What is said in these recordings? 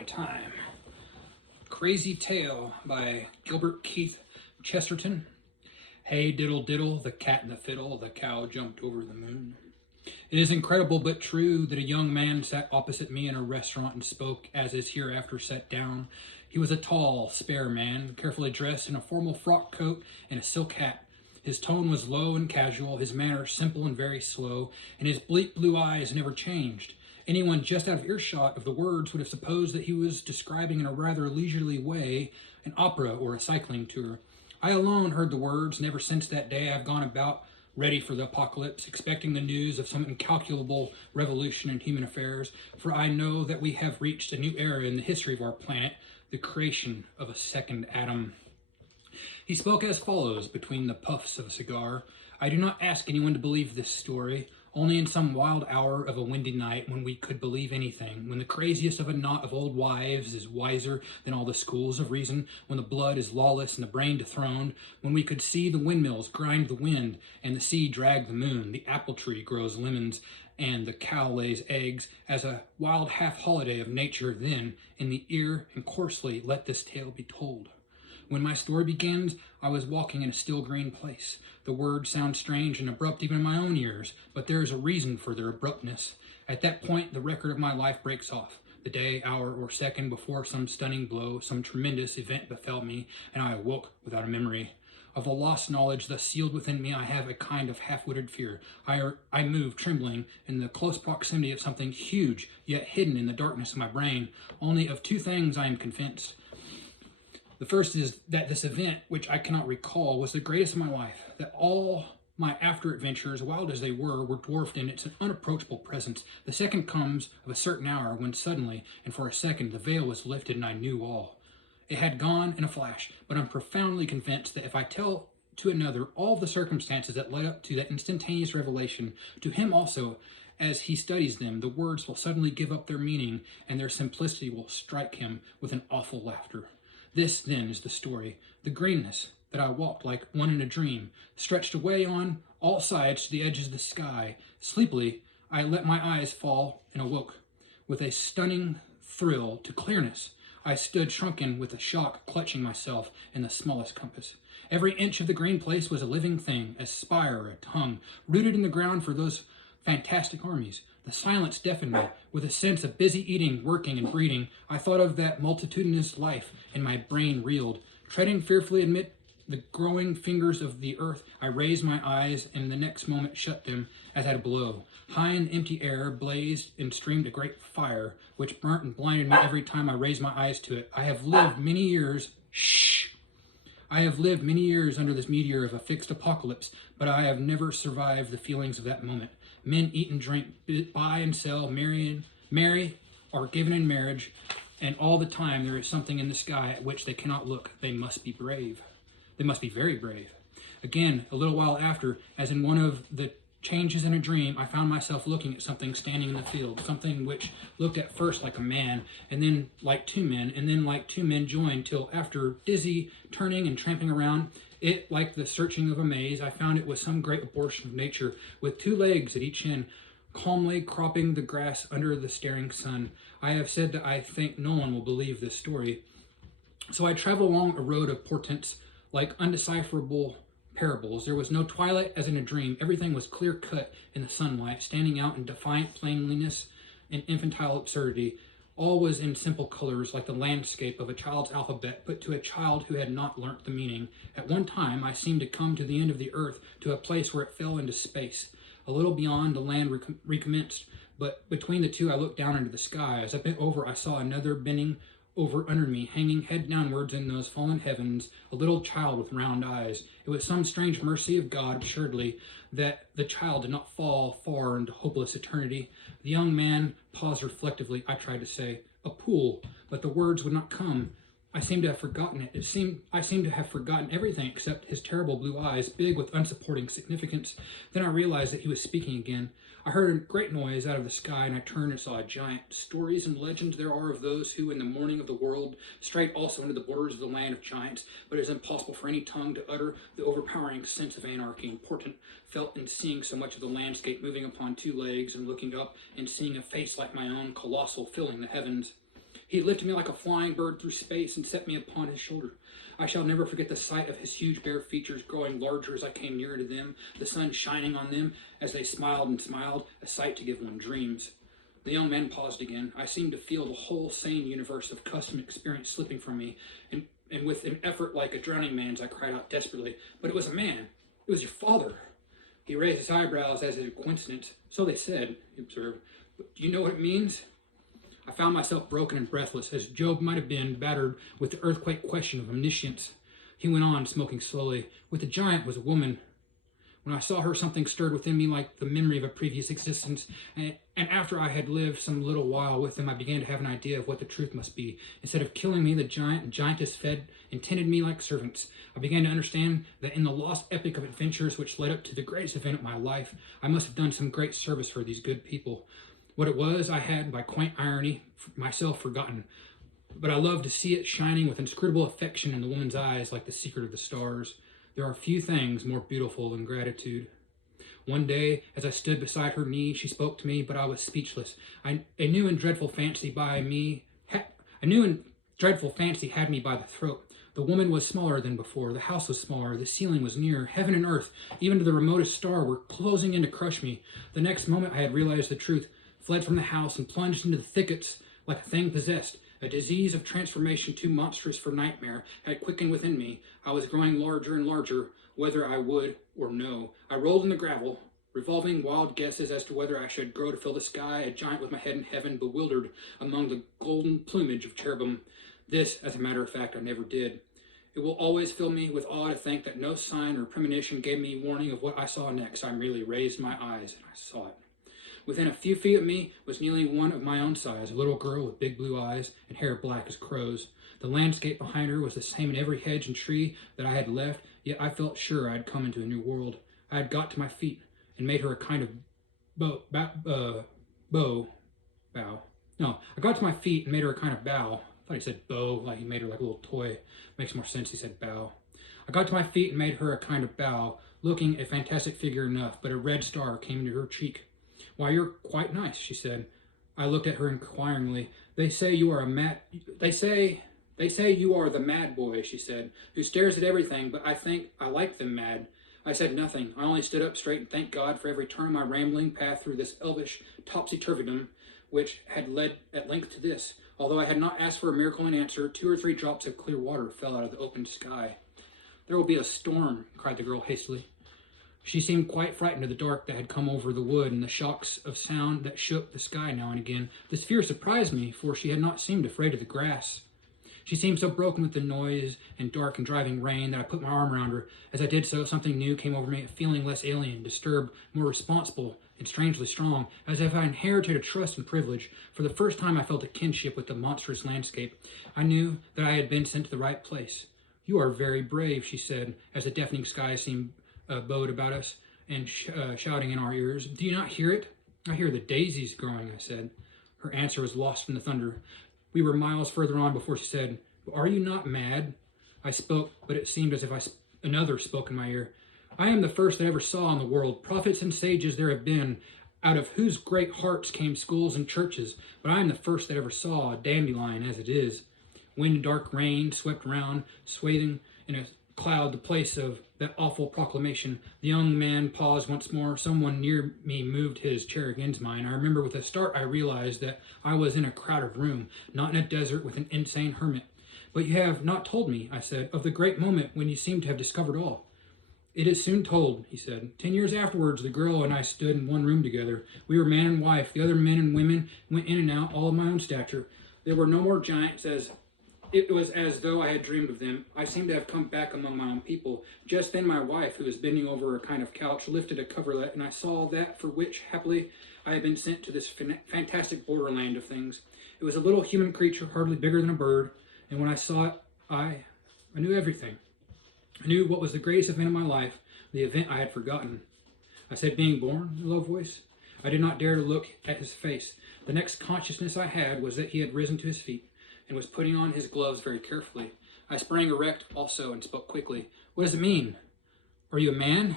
story time. Crazy Tale by Gilbert Keith Chesterton. Hey diddle diddle, the cat and the fiddle, the cow jumped over the moon. It is incredible but true that a young man sat opposite me in a restaurant and spoke as is hereafter set down. He was a tall, spare man, carefully dressed in a formal frock coat and a silk hat. His tone was low and casual, his manner simple and very slow, and his bleak blue eyes never changed. Anyone just out of earshot of the words would have supposed that he was describing in a rather leisurely way an opera or a cycling tour. I alone heard the words, and ever since that day I've gone about ready for the apocalypse, expecting the news of some incalculable revolution in human affairs, for I know that we have reached a new era in the history of our planet, the creation of a second Adam. He spoke as follows between the puffs of a cigar. I do not ask anyone to believe this story. Only in some wild hour of a windy night when we could believe anything, when the craziest of a knot of old wives is wiser than all the schools of reason, when the blood is lawless and the brain dethroned, when we could see the windmills grind the wind and the sea drag the moon, the apple tree grows lemons and the cow lays eggs, as a wild half-holiday of nature, then, in the ear and coarsely let this tale be told. When my story begins, I was walking in a still green place. The words sound strange and abrupt even in my own ears, but there is a reason for their abruptness. At that point, the record of my life breaks off. The day, hour, or second before some stunning blow, some tremendous event befell me, and I awoke without a memory. Of the lost knowledge thus sealed within me, I have a kind of half-witted fear. I move, trembling, in the close proximity of something huge, yet hidden in the darkness of my brain. Only of two things I am convinced. The first is that this event, which I cannot recall, was the greatest of my life, that all my after adventures, wild as they were dwarfed in its unapproachable presence. The second comes of a certain hour when suddenly, and for a second, the veil was lifted and I knew all. It had gone in a flash, but I'm profoundly convinced that if I tell to another all the circumstances that led up to that instantaneous revelation, to him also, as he studies them, the words will suddenly give up their meaning and their simplicity will strike him with an awful laughter. This, then, is the story. The greenness, that I walked like one in a dream, stretched away on all sides to the edges of the sky. Sleepily, I let my eyes fall and awoke. With a stunning thrill to clearness, I stood shrunken with a shock, clutching myself in the smallest compass. Every inch of the green place was a living thing, a spire, a tongue, rooted in the ground for those fantastic armies. The silence deafened me. With a sense of busy eating, working, and breeding, I thought of that multitudinous life, and my brain reeled. Treading fearfully amid the growing fingers of the earth, I raised my eyes, and the next moment shut them as at a blow. High in the empty air blazed and streamed a great fire, which burnt and blinded me every time I raised my eyes to it. I have lived many years under this meteor of a fixed apocalypse, but I have never survived the feelings of that moment. Men eat and drink, buy and sell, marry, are given in marriage, and all the time there is something in the sky at which they cannot look. They must be brave. They must be very brave. Again, a little while after, as in one of the changes in a dream, I found myself looking at something standing in the field, something which looked at first like a man, and then like two men, and then like two men joined, till after dizzy turning and tramping around, it, like the searching of a maze, I found it was some great abortion of nature, with two legs at each end, calmly cropping the grass under the staring sun. I have said that I think no one will believe this story. So I traveled along a road of portents, like undecipherable parables. There was no twilight as in a dream. Everything was clear-cut in the sunlight, standing out in defiant plainness and infantile absurdity. All was in simple colors, like the landscape of a child's alphabet, put to a child who had not learnt the meaning. At one time, I seemed to come to the end of the earth, to a place where it fell into space. A little beyond, the land recommenced, but between the two I looked down into the sky. As I bent over, I saw another bending over under me, hanging head downwards in those fallen heavens, a little child with round eyes. It was some strange mercy of God, assuredly, that the child did not fall far into hopeless eternity. The young man paused reflectively. I tried to say, "A pool," but the words would not come. I seemed to have forgotten it. I seemed to have forgotten everything except his terrible blue eyes, big with unsupporting significance. Then I realized that he was speaking again. I heard a great noise out of the sky, and I turned and saw a giant. Stories and legends there are of those who, in the morning of the world, strayed also into the borders of the land of giants, but it is impossible for any tongue to utter the overpowering sense of anarchy and portent felt in seeing so much of the landscape moving upon two legs and looking up and seeing a face like my own, colossal, filling the heavens. He lifted me like a flying bird through space and set me upon his shoulder. I shall never forget the sight of his huge bare features growing larger as I came nearer to them, the sun shining on them as they smiled and smiled, a sight to give one dreams. The young man paused again. I seemed to feel the whole sane universe of custom experience slipping from me, and with an effort like a drowning man's, I cried out desperately, "But it was a man! It was your father!" He raised his eyebrows as a coincidence. "So they said," he observed. "But do you know what it means?" I found myself broken and breathless, as Job might have been battered with the earthquake question of omniscience. He went on, smoking slowly. "With the giant was a woman. When I saw her, something stirred within me like the memory of a previous existence, and after I had lived some little while with them, I began to have an idea of what the truth must be. Instead of killing me, the giant and giantess fed and tended me like servants. I began to understand that in the lost epic of adventures which led up to the greatest event of my life, I must have done some great service for these good people. What it was, I had, by quaint irony, myself forgotten. But I loved to see it shining with inscrutable affection in the woman's eyes like the secret of the stars. There are few things more beautiful than gratitude. One day, as I stood beside her knee, she spoke to me, but I was speechless. A new and dreadful fancy had me by the throat. The woman was smaller than before. The house was smaller. The ceiling was nearer. Heaven and earth, even to the remotest star, were closing in to crush me. The next moment I had realized the truth, fled from the house, and plunged into the thickets like a thing possessed. A disease of transformation too monstrous for nightmare had quickened within me. I was growing larger and larger, whether I would or no. I rolled in the gravel, revolving wild guesses as to whether I should grow to fill the sky, a giant with my head in heaven, bewildered among the golden plumage of cherubim. This, as a matter of fact, I never did. It will always fill me with awe to think that no sign or premonition gave me warning of what I saw next. I merely raised my eyes and I saw it. Within a few feet of me was kneeling one of my own size, a little girl with big blue eyes and hair black as crows. The landscape behind her was the same in every hedge and tree that I had left, yet I felt sure I had come into a new world. I had got to my feet and made her a kind of bow. I got to my feet and made her a kind of bow. I thought he said bow, like he made her like a little toy. Makes more sense, he said bow. I got to my feet and made her a kind of bow, looking a fantastic figure enough, but a red star came into her cheek. "Why, you're quite nice," she said. I looked at her inquiringly. They say you are the mad boy," she said, "who stares at everything, but I think I like them mad." I said nothing. I only stood up straight and thanked God for every turn of my rambling path through this elvish topsy-turvydom, which had led at length to this. Although I had not asked for a miracle in answer, 2 or 3 drops of clear water fell out of the open sky. "There will be a storm," cried the girl hastily. She seemed quite frightened of the dark that had come over the wood and the shocks of sound that shook the sky now and again. This fear surprised me, for she had not seemed afraid of the grass. She seemed so broken with the noise and dark and driving rain that I put my arm around her. As I did so, something new came over me, a feeling less alien, disturbed, more responsible, and strangely strong, as if I inherited a trust and privilege. For the first time I felt a kinship with the monstrous landscape. I knew that I had been sent to the right place. "You are very brave," she said, as the deafening sky seemed bowed about us and shouting in our ears. "Do you not hear it?" "I hear the daisies growing," I said. Her answer was lost in the thunder. We were miles further on before she said, "Are you not mad?" I spoke, but it seemed as if another spoke in my ear. "I am the first that ever saw in the world. Prophets and sages there have been, out of whose great hearts came schools and churches, but I am the first that ever saw a dandelion as it is." Wind and dark rain swept round, swathing in a cloud the place of that awful proclamation. The young man paused once more. Someone near me moved his chair against mine. I remember with a start I realized that I was in a crowded room, not in a desert with an insane hermit. "But you have not told me," I said, "of the great moment when you seem to have discovered all." "It is soon told," he said. 10 years afterwards, the girl and I stood in one room together. We were man and wife. The other men and women went in and out, all of my own stature. There were no more giants. It was as though I had dreamed of them. I seemed to have come back among my own people. Just then my wife, who was bending over a kind of couch, lifted a coverlet, and I saw that for which, happily, I had been sent to this fantastic borderland of things. It was a little human creature, hardly bigger than a bird, and when I saw it, I knew everything. I knew what was the greatest event of my life, the event I had forgotten. I said, "Being born," in a low voice. I did not dare to look at his face. The next consciousness I had was that he had risen to his feet and was putting on his gloves very carefully. I sprang erect also and spoke quickly. "What does it mean? Are you a man?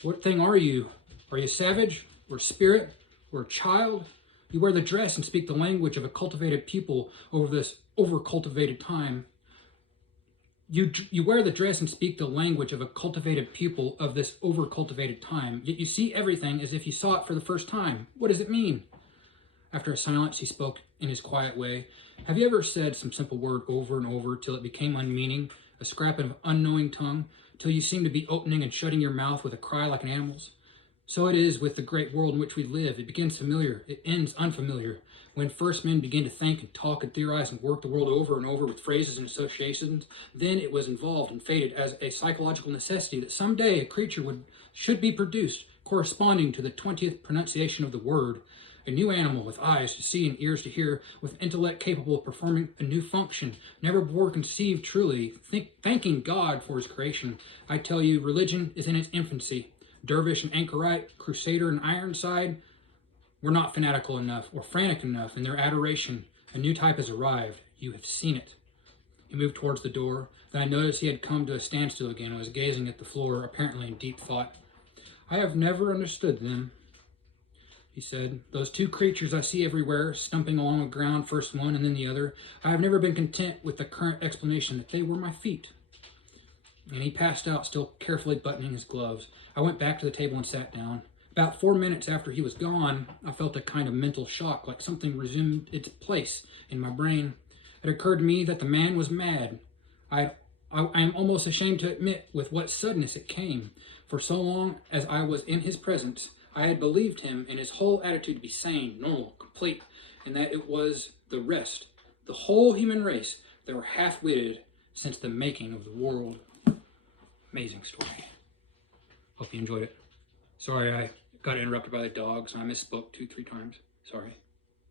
What thing are you? Are you a savage, or a spirit, or a child? You wear the dress and speak the language of a cultivated people over this over-cultivated time. You wear the dress and speak the language of a cultivated people of this over-cultivated time, yet you see everything as if you saw it for the first time. What does it mean? After a silence, he spoke in his quiet way. Have you ever said some simple word over and over till it became unmeaning, a scrap of unknowing tongue, till you seemed to be opening and shutting your mouth with a cry like an animal's? So it is with the great world in which we live. It begins familiar, it ends unfamiliar. When first men began to think and talk and theorize and work the world over and over with phrases and associations, then it was involved and fated as a psychological necessity that someday a creature should be produced, corresponding to the 20th pronunciation of the word, a new animal with eyes to see and ears to hear, with intellect capable of performing a new function, never before conceived truly, thanking God for his creation. I tell you, religion is in its infancy. Dervish and anchorite, crusader and Ironside were not fanatical enough or frantic enough in their adoration. A new type has arrived. You have seen it. He moved towards the door. Then I noticed he had come to a standstill again and was gazing at the floor, apparently in deep thought. I have never understood them, he said. Those two creatures I see everywhere, stumping along the ground, first one and then the other. I have never been content with the current explanation that they were my feet. And he passed out, still carefully buttoning his gloves. I went back to the table and sat down. About 4 minutes after he was gone, I felt a kind of mental shock, like something resumed its place in my brain. It occurred to me that the man was mad. I am almost ashamed to admit with what suddenness it came. For so long as I was in his presence, I had believed him and his whole attitude to be sane, normal, complete, and that it was the rest, the whole human race, that were half-witted since the making of the world. Amazing story. Hope you enjoyed it. Sorry I got interrupted by the dogs. I misspoke 2-3 times. Sorry.